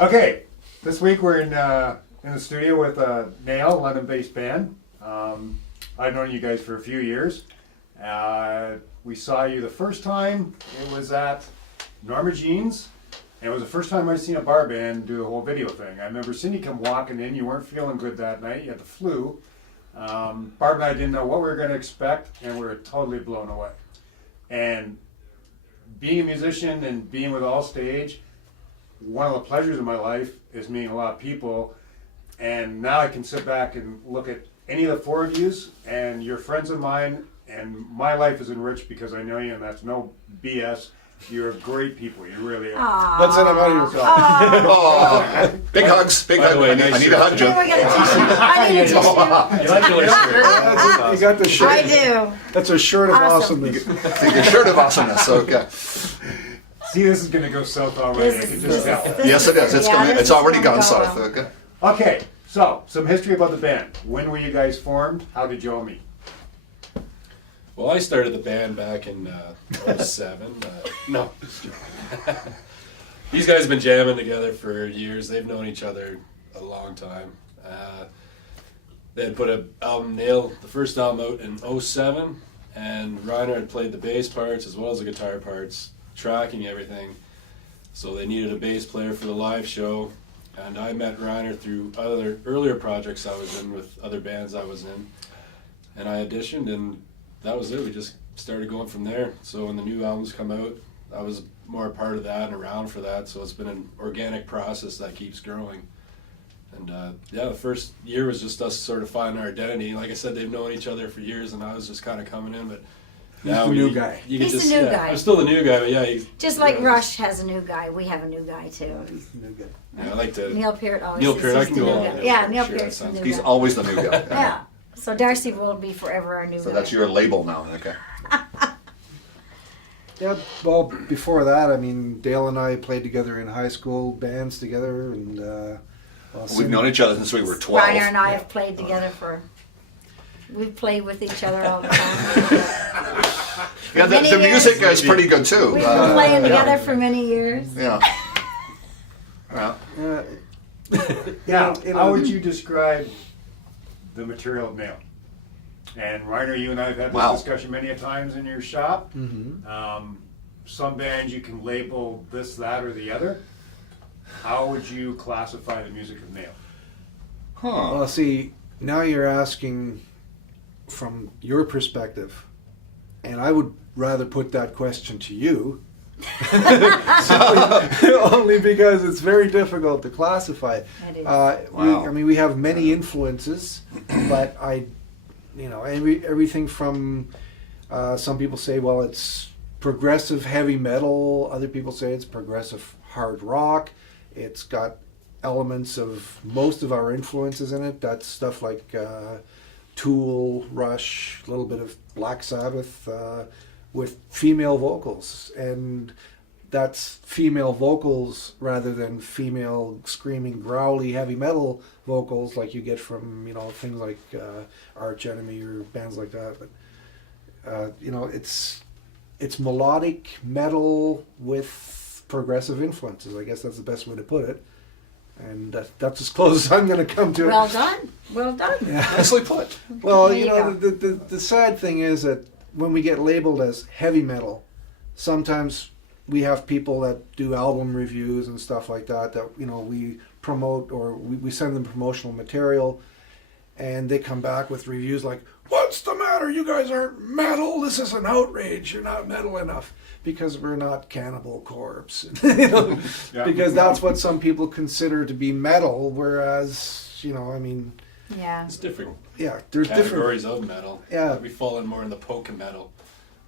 Okay, this week we're in the studio with Nail, London-based band. I've known you guys for a few years. We saw you the first time, it was at Norma Jean's, and it was the first time I'd seen a bar band do a whole video thing. I remember Cindy come walking in, you weren't feeling good that night, you had the flu. Barb and I didn't know what we were going to expect, and we were totally blown away. And being a musician and being with All Stage, one of the pleasures of my life is meeting a lot of people, and now I can sit back and look at any of the four of yous, and you're friends of mine, and my life is enriched because I know you, and that's no BS. You're great people, you really are. That's it, I'm out of yourself. Oh, big hugs, big hugs. I need a hug, Joe. I need a t-shirt. You like the shirt? You got the shirt. I do. That's a shirt of awesomeness. Your shirt of awesomeness, okay. See, this is going to go south already, I can just tell. Yes, it is. It's already gone south, okay. Okay, so, some history about the band. When were you guys formed? How did you all meet? Well, I started the band back in 07. No. These guys have been jamming together for years. They've known each other a long time. They had put an album, Nail, the first album out in 07, and Reiner had played the bass parts as well as the guitar parts, tracking everything. So they needed a bass player for the live show, and I met Reiner through other earlier projects I was in with other bands I was in, and I auditioned, and that was it. We just started going from there. So when the new albums come out, I was more a part of that and around for that, so it's been an organic process that keeps growing. And yeah, the first year was just us sort of finding our identity. Like I said, they've known each other for years, and I was just kind of coming in, but now the new guy. He's the new guy. I'm still the new guy, but yeah. Just like Rush has a new guy, we have a new guy too. He's the new guy. Yeah, I like to. Neil Peart always Neil says Peart, I he's can the go new on guy. with Yeah, that. Neil Sure, Peart's that the sounds new He's guy. always the new guy. Yeah. So Darcy will be forever our new guy. So that's your label now, okay. Yeah, well, before that, I mean, Dale and I played together in high school, bands together, and We've known each other since we were 12. Reiner and I have played together we play with each other all the time. Yeah, Many the years. music is pretty good too. We've been playing together for many years. Yeah. Yeah. Now, You know, how would you describe the material of Nail? And Reiner, you and I have had this Wow. discussion many a times in your shop. Mhm. Some bands you can label this, that, or the other. How would you classify the music of Nail? Huh. Well, see, now you're asking from your perspective, and I would rather put that question to you. Simply, only because it's very difficult to classify. It is. Wow. We have many influences, but everything from some people say, well, it's progressive heavy metal. Other people say it's progressive hard rock. It's got elements of most of our influences in it. That's stuff like Tool, Rush, a little bit of Black Sabbath, with female vocals. And that's female vocals rather than female screaming, growly, heavy metal vocals like you get from, things like Arch Enemy or bands like that. But, it's melodic metal with progressive influences. I guess that's the best way to put it. And that's as close as I'm going to come to it. Well done. Well done. Yeah. Nicely put. Well, There you go. the sad thing is that when we get labeled as heavy metal, sometimes we have people that do album reviews and stuff like that we promote, or we send them promotional material, and they come back with reviews like, "What's the matter? You guys aren't metal. This is an outrage. You're not metal enough." Because we're not Cannibal Corpse. Yeah. Because that's what some people consider to be metal, whereas, Yeah. It's different Yeah, there's different. categories of metal. Yeah. We fall in more in the polka metal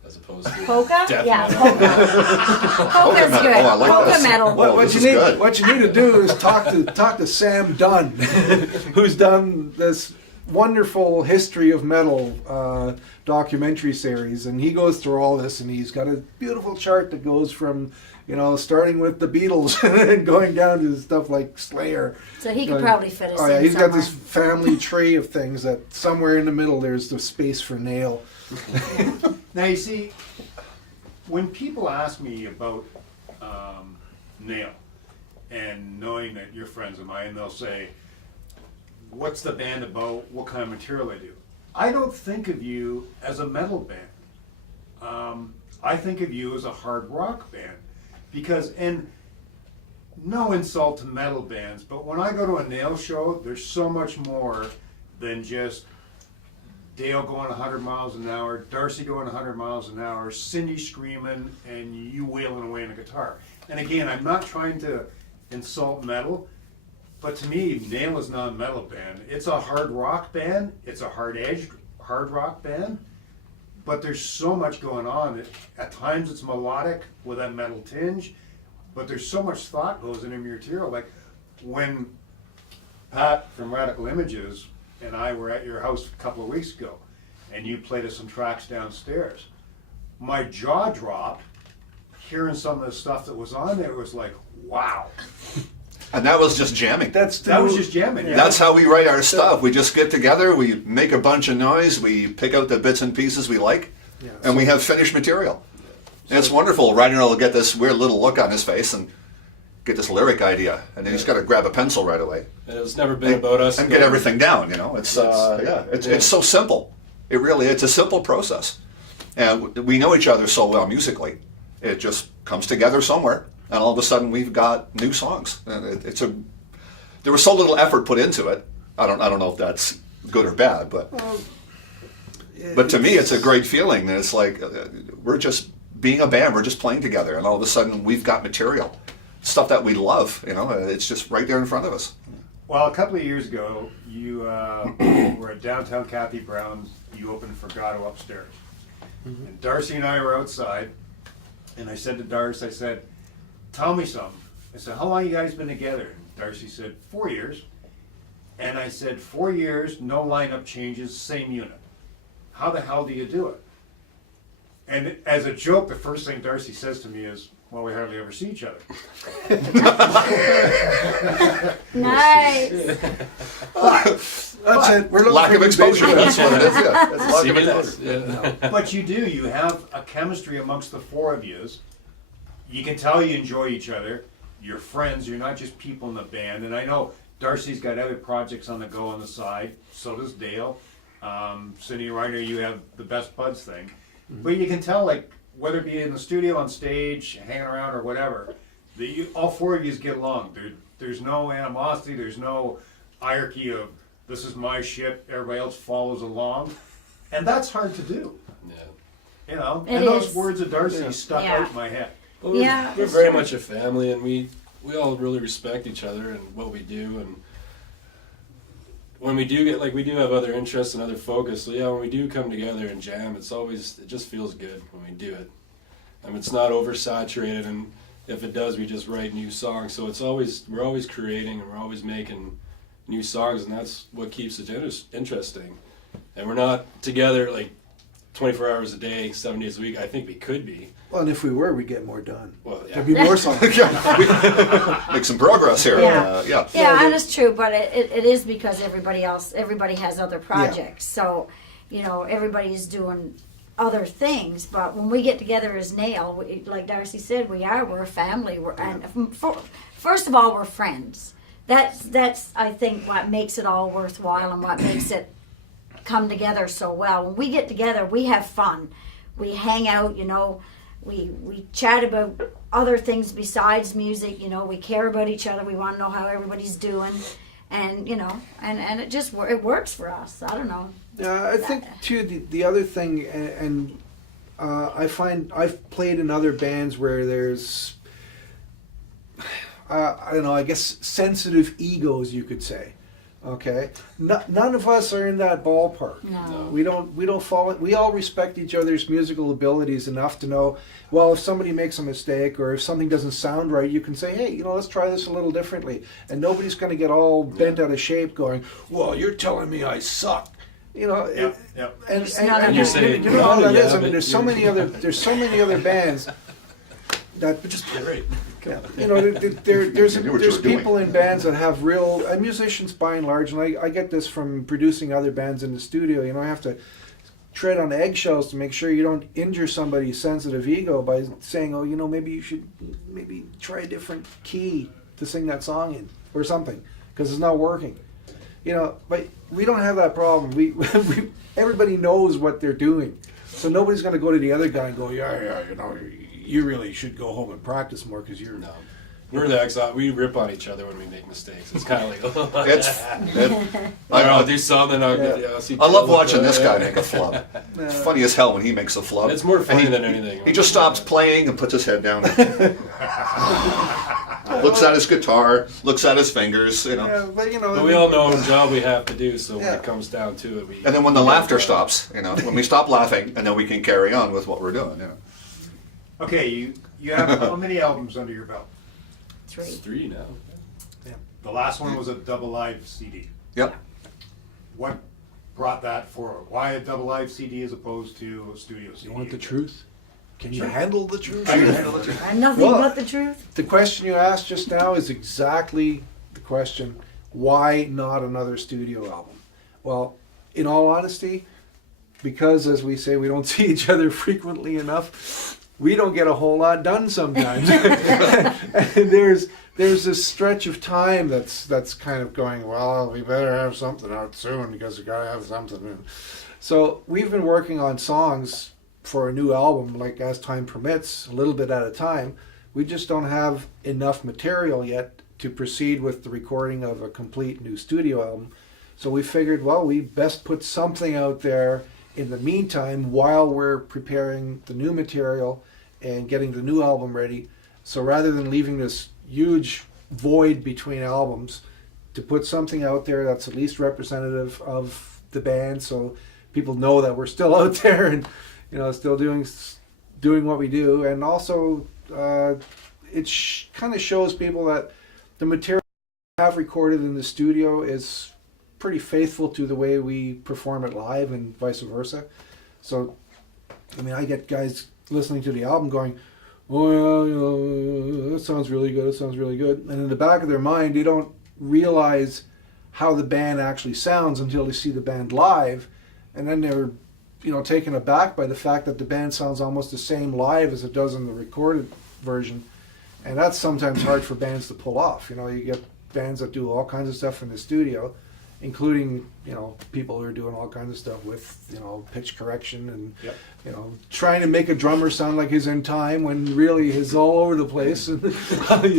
as opposed to Polka? death Yeah, metal. polka. Polka's metal. good. Oh, I like Polka this. metal. Whoa, this is good. What you need to do is talk to Sam Dunn, who's done this wonderful history of metal documentary series, and he goes through all this, and he's got a beautiful chart that goes from, you know, starting with the Beatles and going down to stuff like Slayer. So he could probably fit us Oh yeah, in he's somewhere. got this family tree of things that somewhere in the middle there's the space for Nail. Now you see, when people ask me about Nail, and knowing that you're friends of mine, they'll say, "What's the band about? What kind of material they do?" I don't think of you as a metal band. I think of you as a hard rock band, because, and no insult to metal bands, but when I go to a Nail show, there's so much more than just Dale going 100 miles an hour, Darcy going 100 miles an hour, Cindy screaming, and you wailing away on a guitar. And again, I'm not trying to insult metal, but to me, Nail is not a metal band. It's a hard rock band. It's a hard-edged hard rock band. But there's so much going on. At times it's melodic with that metal tinge, but there's so much thought goes into your material. Like when Pat from Radical Images and I were at your house a couple of weeks ago, and you played us some tracks downstairs, my jaw dropped hearing some of the stuff that was on there. It was like, wow. And that was just jamming. That was just jamming. Yeah. That's how we write our stuff. We just get together, we make a bunch of noise, we pick out the bits and pieces we like, and we have finished material. And it's wonderful. Ryder will get this weird little look on his face and get this lyric idea, and then he's got to grab a pencil right away. And it's never been about us. And get everything down, you know. It's it's so simple. It really, it's a simple process. And we know each other so well musically. It just comes together somewhere, and all of a sudden we've got new songs. And there was so little effort put into it. I don't know if that's good or bad, but to me it's a great feeling. And it's like we're just being a band. We're just playing together, and all of a sudden we've got material, stuff that we love. You know, it's just right there in front of us. Well, a couple of years ago, you were at downtown Kathy Brown's. You opened for Gatto upstairs. Mm-hmm. And Darcy and I were outside, and I said to Darcy, I said, "Tell me something." I said, "How long you guys been together?" And Darcy said, 4 years. And I said, 4 years, no lineup changes, same unit. How the hell do you do it? And as a joke, the first thing Darcy says to me is, "Well, we hardly ever see each other." Nice. That's it. We're looking Lack for of new exposure. bass That's what it is. Yeah, it's lack See of with exposure. us. Yeah. But you do. You have a chemistry amongst the four of you. You can tell you enjoy each other. You're friends. You're not just people in the band. And I know Darcy's got other projects on the go on the side. So does Dale. Cindy and Ryder, you have the Best Buds thing. Mm-hmm. But you can tell, like, whether it be in the studio, on stage, hanging around, or whatever, that all four of you get along. There's no animosity. There's no hierarchy of, this is my ship, everybody else follows along. And that's hard to do. Yeah. You know, It and those is. words of Darcy Yeah. stuck Yeah. out in my head. Well, we're, Yeah, we're it's very true. much a family, and we all really respect each other and what we do. And when we do get, like, we do have other interests and other focus. So yeah, when we do come together and jam, it just feels good when we do it. I mean, it's not oversaturated, and if it does, we just write new songs. So we're always creating, and we're always making new songs, and that's what keeps it interesting. And we're not together like 24 hours a day, 7 days a week. I think we could be. Well, and if we were, we'd get more done. Well, yeah. There'd be more songs. Make some progress here. Yeah. Yeah. Yeah, and it's true, but it is because everybody has other projects. So, you know, everybody's doing other things. But when we get together as Nail, like Darcy said, we're a family. First of all, we're friends. That's I think what makes it all worthwhile and what makes it come together so well. When we get together, we have fun. We hang out, you know. We chat about other things besides music, you know. We care about each other. We want to know how everybody's doing, and you know, and it works for us. I don't know. I think too the other thing, and I find I've played in other bands where there's I don't know, I guess sensitive egos, you could say. Okay, none of us are in that ballpark. No. We don't fall. We all respect each other's musical abilities enough to know. Well, if somebody makes a mistake or if something doesn't sound right, you can say, "Hey, let's try this a little differently." And nobody's going to get all bent out of shape, going, "Well, you're telling me I suck." Yep. And And you're saying, you know how that yeah, is. I mean, but there's so many other bands that just. Yeah, right. Yeah. There's You knew what you were doing. people in bands that have real musicians by and large, and I get this from producing other bands in the studio. I have to tread on eggshells to make sure you don't injure somebody's sensitive ego by saying, "Oh, maybe you should try a different key to sing that song in or something because it's not working." But we don't have that problem. Everybody knows what they're doing, so nobody's going to go to the other guy and go, "Yeah, you really should go home and practice more because you're." No. We're the exile. We rip on each other when we make mistakes. It's kind of like, I do something. I'll see love trouble, watching this yeah. guy make a flub. It's funny as hell when he makes a flub. It's more funny And than anything. He just stops playing and puts his head down. Looks at his guitar, looks at his fingers, Yeah, but But we all know the job we have to do, so when Yeah. it comes down to it, we. And then when the laughter stops, when we stop laughing, and then we can carry on with what we're doing. Okay, you have how many albums under your belt? It's 3. 3 now. The last one was a double live CD. Yep. What brought that forward? Why a double live CD as opposed to a studio CD? You want the truth? Can you handle the truth? I can handle it. And nothing Well, but the truth. The question you asked just now is exactly the question. Why not another studio album? Well, in all honesty, because as we say, we don't see each other frequently enough, we don't get a whole lot done sometimes. And there's this stretch of time that's kind of going, well, we better have something out soon because we gotta have something. So we've been working on songs for a new album, like as time permits, a little bit at a time. We just don't have enough material yet to proceed with the recording of a complete new studio album. So we figured, well, we best put something out there in the meantime while we're preparing the new material and getting the new album ready. So rather than leaving this huge void between albums, to put something out there that's at least representative of the band, so people know that we're still out there and still doing what we do, and also it kind of shows people that the material we have recorded in the studio is pretty faithful to the way we perform it live, and vice versa. So, I get guys listening to the album going, "Oh yeah, that sounds really good. It sounds really good," and in the back of their mind, they don't realize how the band actually sounds until they see the band live, and then they're taken aback by the fact that the band sounds almost the same live as it does in the recorded version. And that's sometimes hard for bands to pull off. You get bands that do all kinds of stuff in the studio, including, people who are doing all kinds of stuff with, pitch correction and, Yep. Trying to make a drummer sound like he's in time when really he's all over the place. And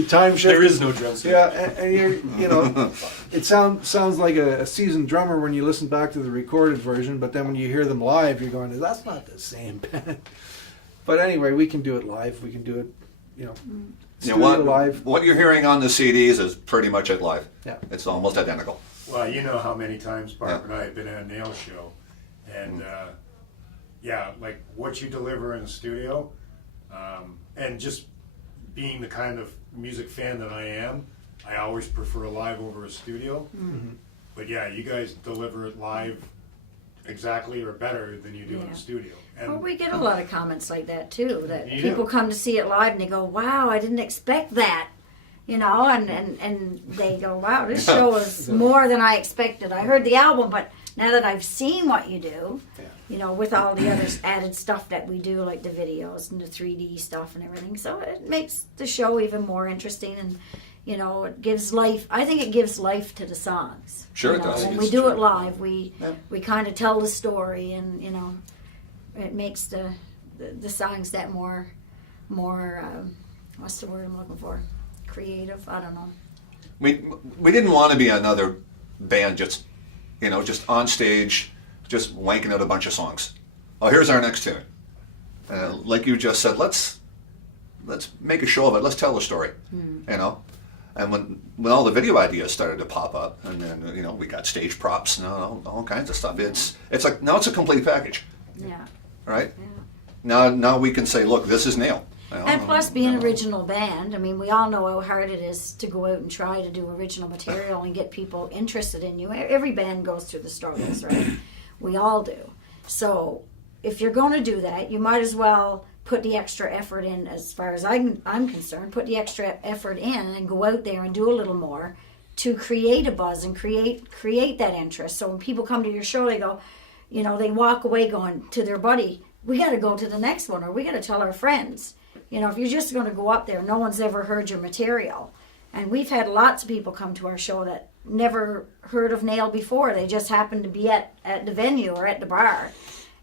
time shift. There is no drum set. Yeah, and it sounds like a seasoned drummer when you listen back to the recorded version, but then when you hear them live, you're going, that's not the same band. But anyway, we can do it live. We can do it, studio live. What you're hearing on the CDs is pretty much it live. Yeah. It's almost identical. Well, you know how many times Barb and I have been at a nail show, and like what you deliver in the studio, and just being the kind of music fan that I am, I always prefer live over a studio. Mm-hmm. But yeah, you guys deliver it live exactly or better than you do in the studio. And Well, we get a lot of comments like that too. That You people do. come to see it live and they go, "Wow, I didn't expect that," and they go, "Wow, this show is more than I expected. I heard the album, but now that I've seen what you do, with all the other added stuff that we do, like the videos and the 3D stuff and everything, so it makes the show even more interesting and." It gives life. I think it gives life to the songs. Sure it does. When It's we do true. it live, we kind of tell the story, and it makes the songs that more what's the word I'm looking for? Creative. I don't know. We didn't want to be another band just on stage, just wanking out a bunch of songs. Oh, here's our next tune. Like you just said, let's make a show of it. Let's tell a story. And when all the video ideas started to pop up, and then we got stage props and all kinds of stuff. It's like now it's a complete package, Yeah. right? Yeah. Now we can say, look, this is Nail. And plus, being an original band, I mean, we all know how hard it is to go out and try to do original material and get people interested in you. Every band goes through the struggles, right? We all do. So if you're going to do that, you might as well put the extra effort in, as far as I'm concerned, put the extra effort in and go out there and do a little more to create a buzz and create that interest. So when people come to your show, they go, they walk away going to their buddy, we got to go to the next one, or we got to tell our friends. If you're just going to go up there, no one's ever heard your material. And we've had lots of people come to our show that never heard of Nail before. They just happened to be at the venue or at the bar.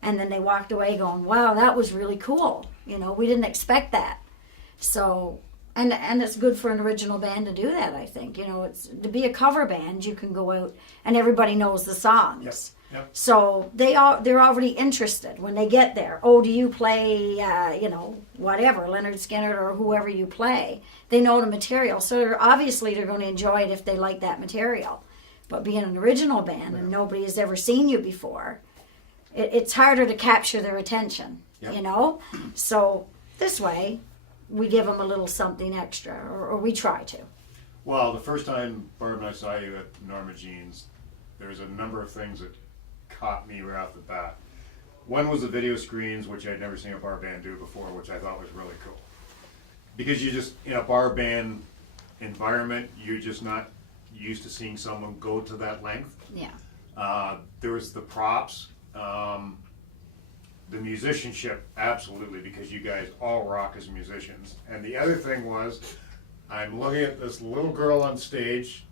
And then they walked away going, wow, that was really cool. We didn't expect that. So, and it's good for an original band to do that, I think. It's to be a cover band, you can go out and everybody knows the songs. Yep. So they're already interested when they get there. Oh, do you play, whatever, Leonard Skinner or whoever you play? They know the material. So they're going to enjoy it if they like that material. But being an original band and nobody has ever seen you before, it's harder to capture their attention, Yep. So this way, we give them a little something extra, or we try to. Well, the first time Barb and I saw you at Norma Jean's, there was a number of things that caught me right off the bat. One was the video screens, which I'd never seen a bar band do before, which I thought was really cool. Because you just, in a bar band environment, you're just not used to seeing someone go to that length. Yeah. There was the props, the musicianship, absolutely, because you guys all rock as musicians. And the other thing was, I'm looking at this little girl on stage,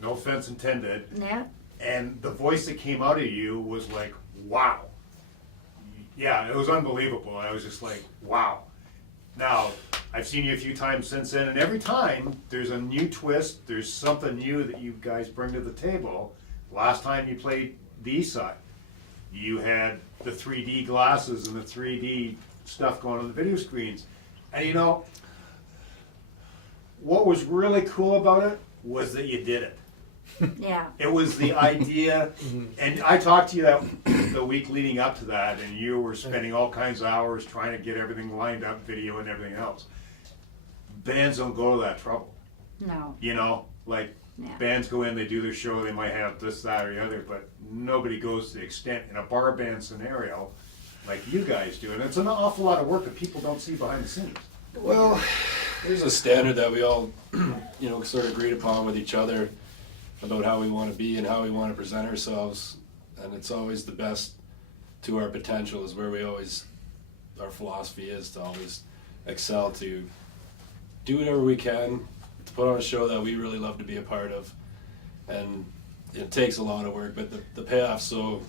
no offense intended, Yeah. and the voice that came out of you was like, wow. Yeah, it was unbelievable. I was just like, wow. Now, I've seen you a few times since then, and every time there's a new twist, there's something new that you guys bring to the table. Last time you played the East Side, you had the 3D glasses and the 3D stuff going on the video screens. And what was really cool about it was that you did it. Yeah. It was the idea, and I talked to you the week leading up to that, and you were spending all kinds of hours trying to get everything lined up, video and everything else. Bands don't go to that trouble. No. Yeah. Bands go in, they do their show, they might have this, that, or the other, but nobody goes to the extent in a bar band scenario like you guys do, and it's an awful lot of work that people don't see behind the scenes. Well, There's a standard that we all, sort of agreed upon with each other about how we want to be and how we want to present ourselves, and it's always the best to our potential is where our philosophy is to always excel, to do whatever we can to put on a show that we really love to be a part of. And it takes a lot of work, but the payoff's so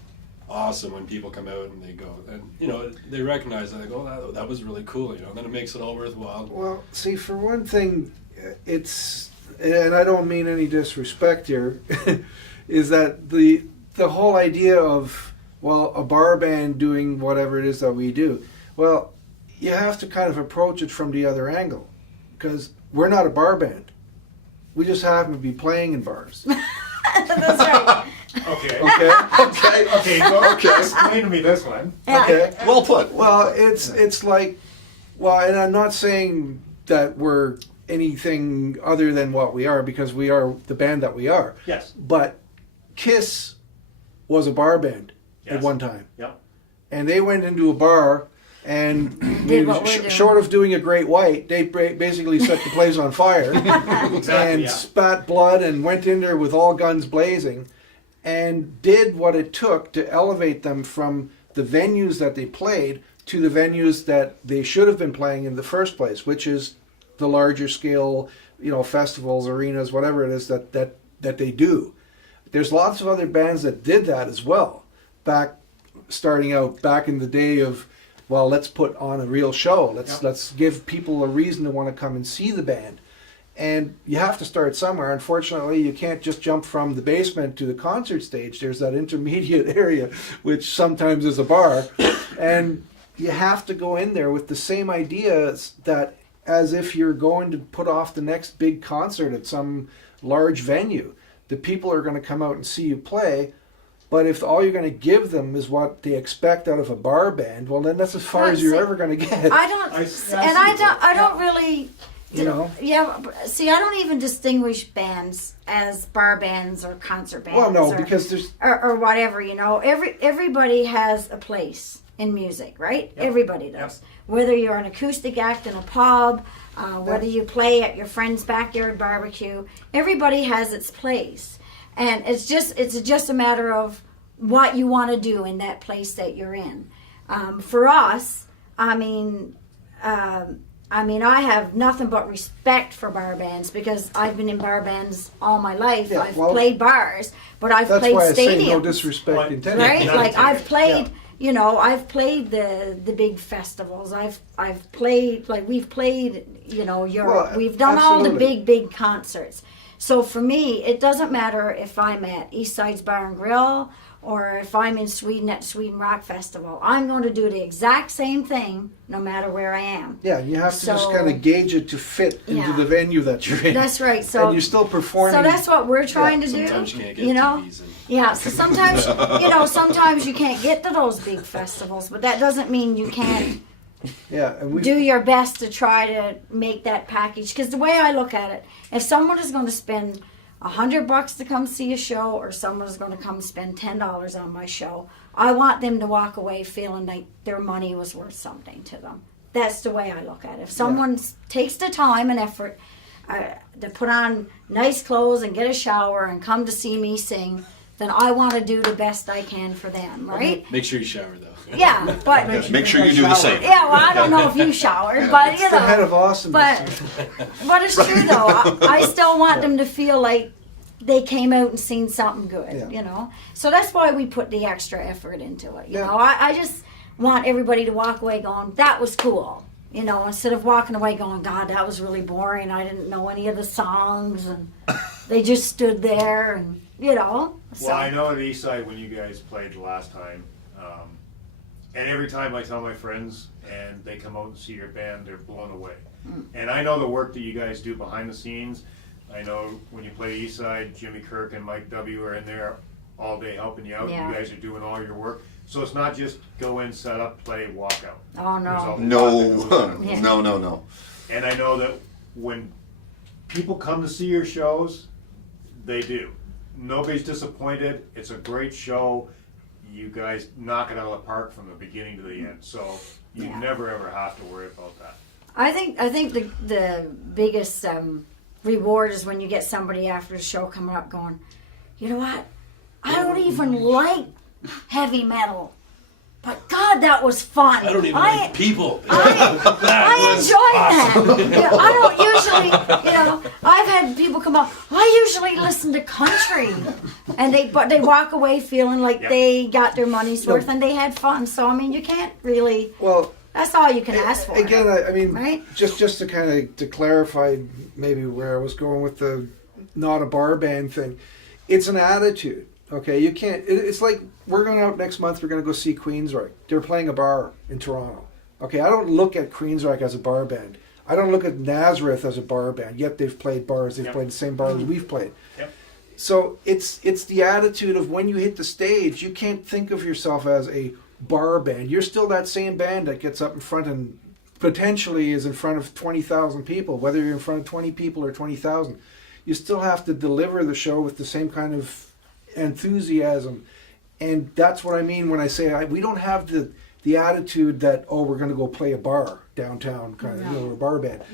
awesome when people come out and they go, and they recognize that, they go, oh, that was really cool, and then it makes it all worthwhile. well, see, for one thing, it's, and I don't mean any disrespect here, is that the whole idea of, a bar band doing whatever it is that we do, well, you have to kind of approach it from the other angle, because we're not a bar band. We just happen to be playing in bars. That's right. Okay. Okay? Okay, go explain to me this one. Okay. Well put. Well, it's like, and I'm not saying that we're anything other than what we are, because we are the band that we are. Yes. But Kiss was a bar band at Yes. one time. Yep. And they went into a bar and Did what we're doing. short of doing a Great White, they basically set the place on fire Exactly, and yeah. spat blood and went in there with all guns blazing and did what it took to elevate them from the venues that they played to the venues that they should have been playing in the first place, which is the larger scale, festivals, arenas, whatever it is that they do. There's lots of other bands that did that as well, starting out back in the day of, let's put on a real show. Let's give people a reason to want to come and see the band. And you have to start somewhere. Unfortunately, you can't just jump from the basement to the concert stage. There's that intermediate area, which sometimes is a bar. And you have to go in there with the same ideas that as if you're going to put off the next big concert at some large venue. The people are going to come out and see you play, but if all you're going to give them is what they expect out of a bar band, well, then that's as far as you're ever going to get. I don't really. You know? Yeah, see, I don't even distinguish bands as bar bands or concert bands. Well, no, or, because there's or whatever, you know. Everybody has a place in music, right? Yep. Everybody does. Yep. Whether you're an acoustic act in a pub, whether you play at your friend's backyard barbecue, everybody has its place, and it's just a matter of what you want to do in that place that you're in. For us, I mean, I have nothing but respect for bar bands because I've been in bar bands all my life. Yeah, I've well, played bars, but I've that's played why I say no stadiums, disrespect Right. intended. right? Not Like intended. I've played, Yeah. you know, I've played the big festivals. I've played, like we've played, you know, Europe. Well, We've done all the absolutely. big concerts. So for me, it doesn't matter if I'm at East Side's Bar and Grill or if I'm in Sweden at Sweden Rock Festival. I'm going to do the exact same thing no matter where I am. Yeah, you have to just So- kind of gauge it to fit into Yeah. the venue that you're in. That's right. So and you're still performing. So that's what we're trying to do. Sometimes you can't get You know, TVs and yeah. So sometimes, you know, sometimes you can't get to those big festivals, but that doesn't mean you can't yeah, and we do your best to try to make that package. Because the way I look at it, if someone is going to spend $100 to come see a show, or someone is going to come spend $10 on my show, I want them to walk away feeling like their money was worth something to them. That's the way I look at it. If someone takes the time and effort to put on nice clothes and get a shower and come to see me sing, then I want to do the best I can for them, right? make sure you shower though. Yeah, but Make sure you do the same. yeah, well, I don't know if you showered, but you the head know, of awesomeness. but it's true though. I still want them to feel like they came out and seen something good, Yeah. you know. So that's why we put the extra effort into it. You Yeah. know, I just want everybody to walk away going, "That was cool." You know, instead of walking away going, "God, that was really boring. I didn't know any of the songs, and they just stood there," and you know. So. Well, I know at East Side when you guys played the last time, and every time I tell my friends and they come out and see your band, they're blown away. And I know the work that you guys do behind the scenes. I know when you play East Side, Jimmy Kirk and Mike W. are in there all day helping you out. Yeah. You guys are doing all your work. So it's not just go in, set up, play, walk out. Oh There's a no. lot that goes on. Yeah. No. And I know that when people come to see your shows, they do. Nobody's disappointed. It's a great show. You guys knock it out of the park from the beginning to the end. So you Yeah. never ever have to worry about that. I think the biggest reward is when you get somebody after the show coming up going, "You know what? I don't even like heavy metal, but God, that was fun. I don't even like people. I enjoy that. Yeah, I don't usually, you know, I've had people come up, I usually listen to country. And they walk away feeling like Yep. they got their money's worth and they had fun. So, I mean, you can't really, Well, that's all you can ask for. again, I mean, Right? just to kind of to clarify maybe where I was going with the not a bar band thing, it's an attitude. Okay, you can't. It's like we're going out next month. We're going to go see Queensryche. They're playing a bar in Toronto. Okay, I don't look at Queensryche as a bar band. I don't look at Nazareth as a bar band. Yet they've played bars. They've Yep. played the same bars we've played. Yep. So it's the attitude of when you hit the stage, you can't think of yourself as a bar band. You're still that same band that gets up in front and potentially is in front of 20,000 people. Whether you're in front of 20 people or 20,000, you still have to deliver the show with the same kind of enthusiasm. And that's what I mean when I say we don't have the attitude that, oh, we're going to go play a bar downtown, kind of, you know, a bar band. No.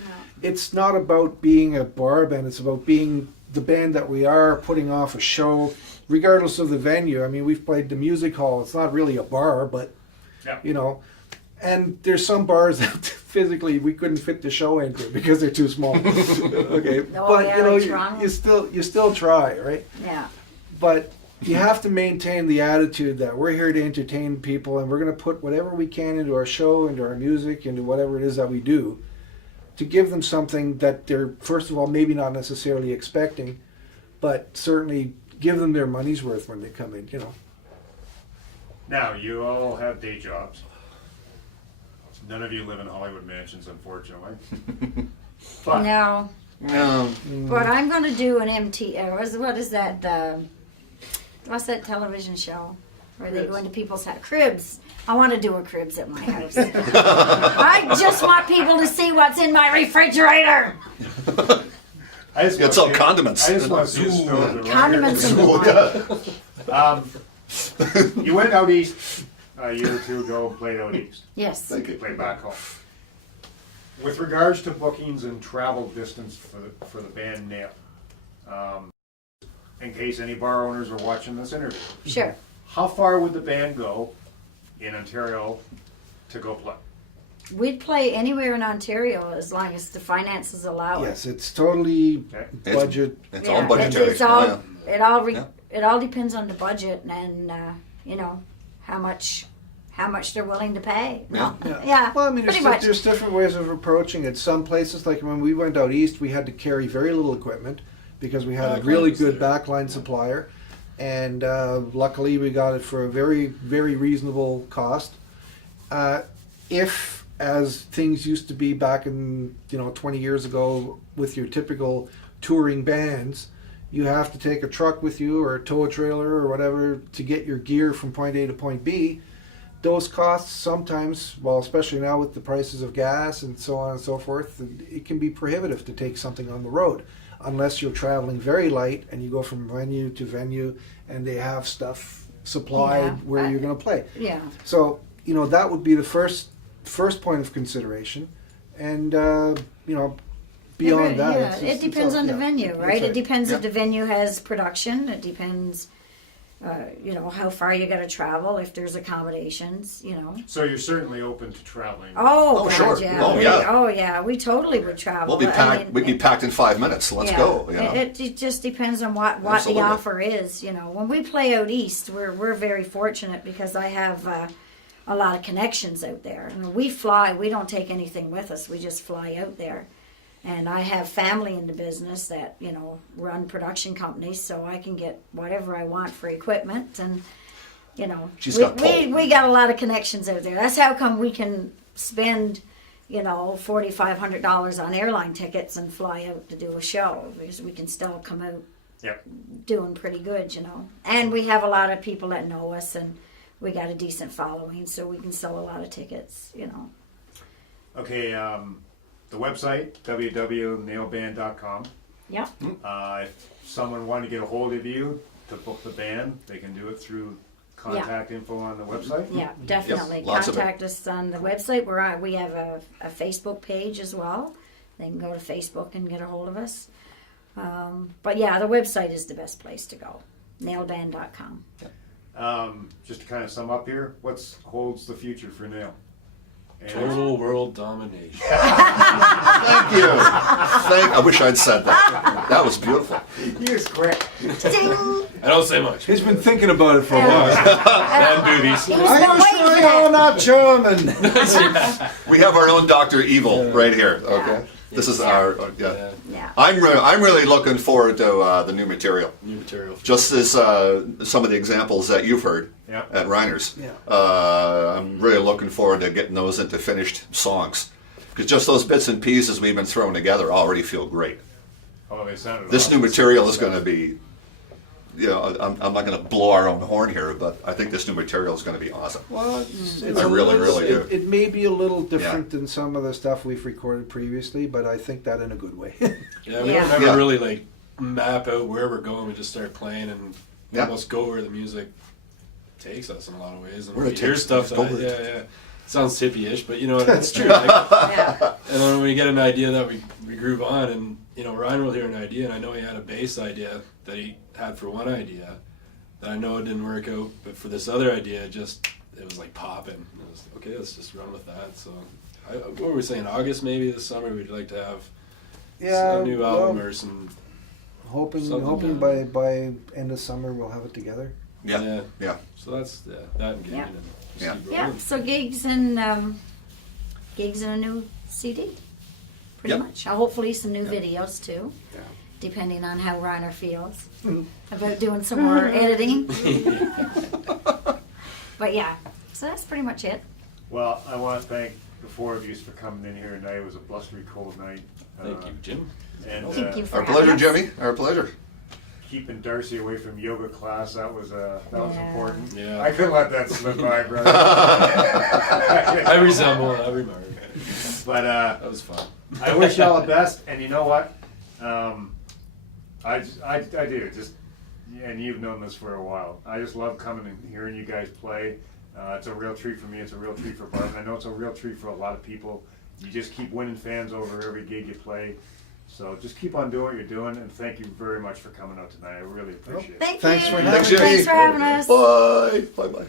It's not about being a bar band. It's about being the band that we are, putting off a show, regardless of the venue. I mean, we've played the music hall. It's not really a bar, but, Yeah. you know. And there's some bars that physically we couldn't fit the show into because they're too small. Okay, Oh, but yeah, you know, like Toronto. you still try, right? Yeah. But you have to maintain the attitude that we're here to entertain people and we're going to put whatever we can into our show, into our music, into whatever it is that we do to give them something that they're, first of all, maybe not necessarily expecting, but certainly give them their money's worth when they come in, you know. Now, you all have day jobs. None of you live in Hollywood mansions, unfortunately. But No, No. but I'm going to do an what is that? What's that television show where they go into people's cribs? I want to do a cribs at my house. I just want people to see what's in my refrigerator. I just It's want all to- condiments. I just want to see the stove that Condiments and wine. You went out east a year or two ago and played out east. Yes. Thank you. Played back home. With regards to bookings and travel distance for the band Nail, in case any bar owners are watching this interview, Sure. how far would the band go in Ontario to go play? We'd play anywhere in Ontario as long as the finances allow it. Yes, it's totally Okay. budget. It's Yeah, all budgetary. It's all, Yeah. it all Yeah. depends on the budget and you know how much they're willing to pay. No? Yeah. Well, I mean, pretty much. there's different ways of approaching it. Some places, like when we went out east, we had to carry very little equipment because we had a Backline really was good there. backline supplier, and luckily we got it for a very, very reasonable cost. If, as things used to be back in 20 years ago, with your typical touring bands, you have to take a truck with you or tow a trailer or whatever to get your gear from point A to point B. Those costs sometimes, well, especially now with the prices of gas and so on and so forth, it can be prohibitive to take something on the road unless you're traveling very light and you go from venue to venue and they have stuff supplied Yeah, where you're going to play. Yeah. So, that would be the first point of consideration. And, beyond that, Yeah, it's it just- depends it's all- on the yeah, venue, that's right? It depends Yeah. if the venue has production. It depends, how far you got to travel. If there's accommodations. So you're certainly open to traveling. Oh, God, sure. yeah. Oh, yeah. Oh, yeah. We totally would travel. We'll be I packed. mean, We'd be packed in 5 minutes. Let's yeah, go. It just depends on what the Absolutely. offer is. When we play out east, we're very fortunate because I have a lot of connections out there. And we fly. We don't take anything with us. We just fly out there. And I have family in the business that run production companies, so I can get whatever I want for equipment. And She's got pull. we got a lot of connections out there. That's how come we can spend $4,500 on airline tickets and fly out to do a show, because we can still come out Yep. doing pretty good, And we have a lot of people that know us, and we got a decent following, so we can sell a lot of tickets, Okay, the website, www.nailband.com. Yep. If someone wanted to get a hold of you to book the band, they can do it through contact info on the website. Yeah, definitely. Yes, lots of it. Contact us on the website. We have a Facebook page as well. They can go to Facebook and get a hold of us. But yeah, the website is the best place to go. Nailband.com. Just to kind of sum up here, what holds the future for Nail? And Total world domination. Thank you. I wish I'd said that. That was beautiful. he is quick. Ding! I don't say much. He's been thinking about it for a while. And boobies. He's Are been you waiting sure for you're that. not German? We have our own Dr. Evil right here. Okay. This is our Yeah. Yeah. I'm really looking forward to the new material. New material. Just as some of the examples that you've heard Yep. at Reiner's. Yeah. I'm really looking forward to getting those into finished songs. Because just those bits and pieces we've been throwing together already feel great. Oh, they sounded This new awesome. material is going to be, I'm not going to blow our own horn here, but I think this new material is going to be awesome. Well, it's I a really, little- really do. It may be a little different than some of the stuff we've recorded previously, but I think that in a good way. Yeah, we Yeah. don't ever Yeah. really map out where we're going. We just start playing and Yeah. almost go where the music takes us in a lot of ways. And Where we it hear takes- stuff go that, where it yeah. Sounds hippie-ish, but it's true. Yeah. And then when we get an idea that we groove on, and Ryan will hear an idea, and I know he had a bass idea that he had for one idea that I know it didn't work out, but for this other idea, it was like popping. It was okay. Let's just run with that. So, what were we saying? August maybe this summer we'd like to have a new album or some. hoping Something, by end of summer we'll have it together. Yeah. So that's that and Yeah. and just Yeah. keep Yeah. rolling. So gigs and a new CD. Pretty Yep. much. Hopefully some new videos too. Yeah. Depending on how Reiner feels about doing some more editing. But yeah, so that's pretty much it. Well, I want to thank the four of you for coming in here tonight. It was a blustery cold night. Thank you, Jim. And Thank you for Our pleasure, having us. Jimmy. Our pleasure. keeping Darcy away from yoga class, that was Yeah. important. Yeah. I couldn't let that slip by, brother. I resemble every mark. But That was fun. I wish y'all the best, and you know what? I do, just, and you've known this for a while. I just love coming and hearing you guys play. It's a real treat for me, it's a real treat for Bart, and I know it's a real treat for a lot of people. You just keep winning fans over every gig you play. So just keep on doing what you're doing, and thank you very much for coming out tonight. I really appreciate it. Thank Thanks you. for having us. Thanks for having us. Bye. Bye-bye.